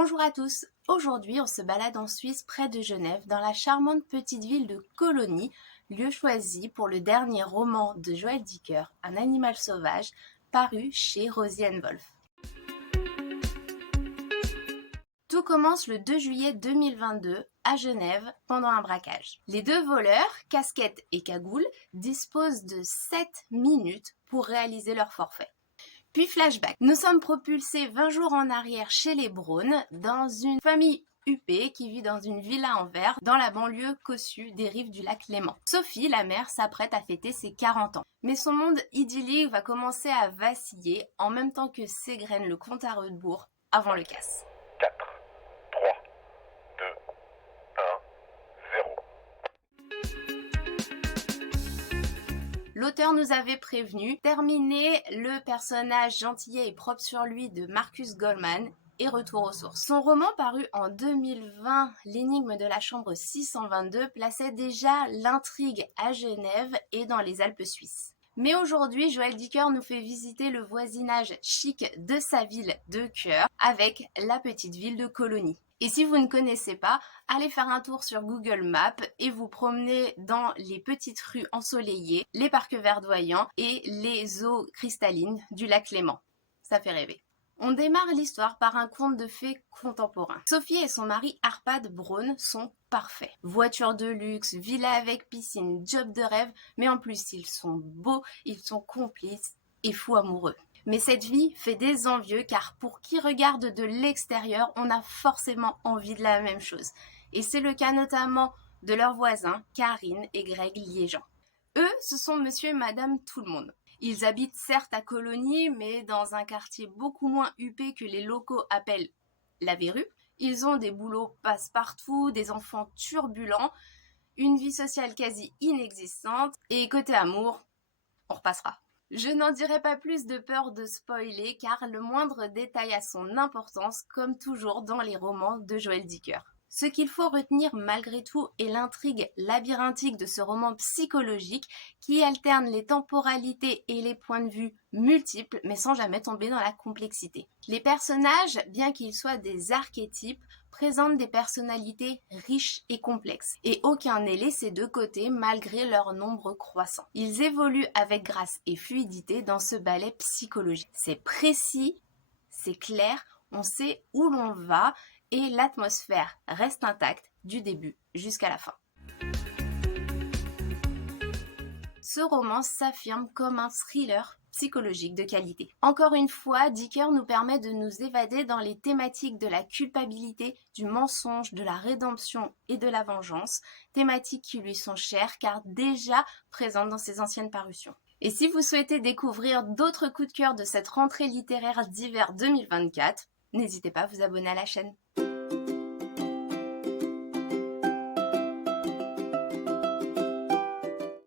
Bonjour à tous, aujourd'hui on se balade en Suisse près de Genève dans la charmante petite ville de Colonie, lieu choisi pour le dernier roman de Joël Dicker, Un animal sauvage, paru chez Rosie & Wolf. Tout commence le 2 juillet 2022 à Genève pendant un braquage. Les deux voleurs, casquette et cagoule, disposent de 7 minutes pour réaliser leur forfait. Puis flashback, nous sommes propulsés 20 jours en arrière chez les Braun, dans une famille huppée qui vit dans une villa en verre dans la banlieue cossue des rives du lac Léman. Sophie, la mère, s'apprête à fêter ses 40 ans. Mais son monde idyllique va commencer à vaciller en même temps que s'égrène le compte à rebours avant le casse. 4, 3, 2, 1, 0. L'auteur nous avait prévenu, terminer le personnage gentillet et propre sur lui de Marcus Goldman et retour aux sources. Son roman paru en 2020, L'énigme de la chambre 622, plaçait déjà l'intrigue à Genève et dans les Alpes suisses. Mais aujourd'hui, Joël Dicker nous fait visiter le voisinage chic de sa ville de cœur avec la petite ville de Colonie. Et si vous ne connaissez pas, allez faire un tour sur Google Maps et vous promenez dans les petites rues ensoleillées, les parcs verdoyants et les eaux cristallines du lac Léman. Ça fait rêver. On démarre l'histoire par un conte de fées contemporain. Sophie et son mari Arpad Braun sont parfaits. Voiture de luxe, villa avec piscine, job de rêve, mais en plus ils sont beaux, ils sont complices et fous amoureux. Mais cette vie fait des envieux car pour qui regarde de l'extérieur, on a forcément envie de la même chose. Et c'est le cas notamment de leurs voisins, Karine et Greg Liégeant. Eux, ce sont monsieur et madame tout le monde. Ils habitent certes à Colonie, mais dans un quartier beaucoup moins huppé que les locaux appellent la verrue. Ils ont des boulots passe-partout, des enfants turbulents, une vie sociale quasi inexistante, et côté amour, on repassera. Je n'en dirai pas plus de peur de spoiler, car le moindre détail a son importance, comme toujours dans les romans de Joël Dicker. Ce qu'il faut retenir malgré tout est l'intrigue labyrinthique de ce roman psychologique qui alterne les temporalités et les points de vue multiples mais sans jamais tomber dans la complexité. Les personnages, bien qu'ils soient des archétypes, présentent des personnalités riches et complexes et aucun n'est laissé de côté malgré leur nombre croissant. Ils évoluent avec grâce et fluidité dans ce ballet psychologique. C'est précis, c'est clair, on sait où l'on va et l'atmosphère reste intacte du début jusqu'à la fin. Ce roman s'affirme comme un thriller psychologique de qualité. Encore une fois, Dicker nous permet de nous évader dans les thématiques de la culpabilité, du mensonge, de la rédemption et de la vengeance, thématiques qui lui sont chères car déjà présentes dans ses anciennes parutions. Et si vous souhaitez découvrir d'autres coups de cœur de cette rentrée littéraire d'hiver 2024, n'hésitez pas à vous abonner à la chaîne.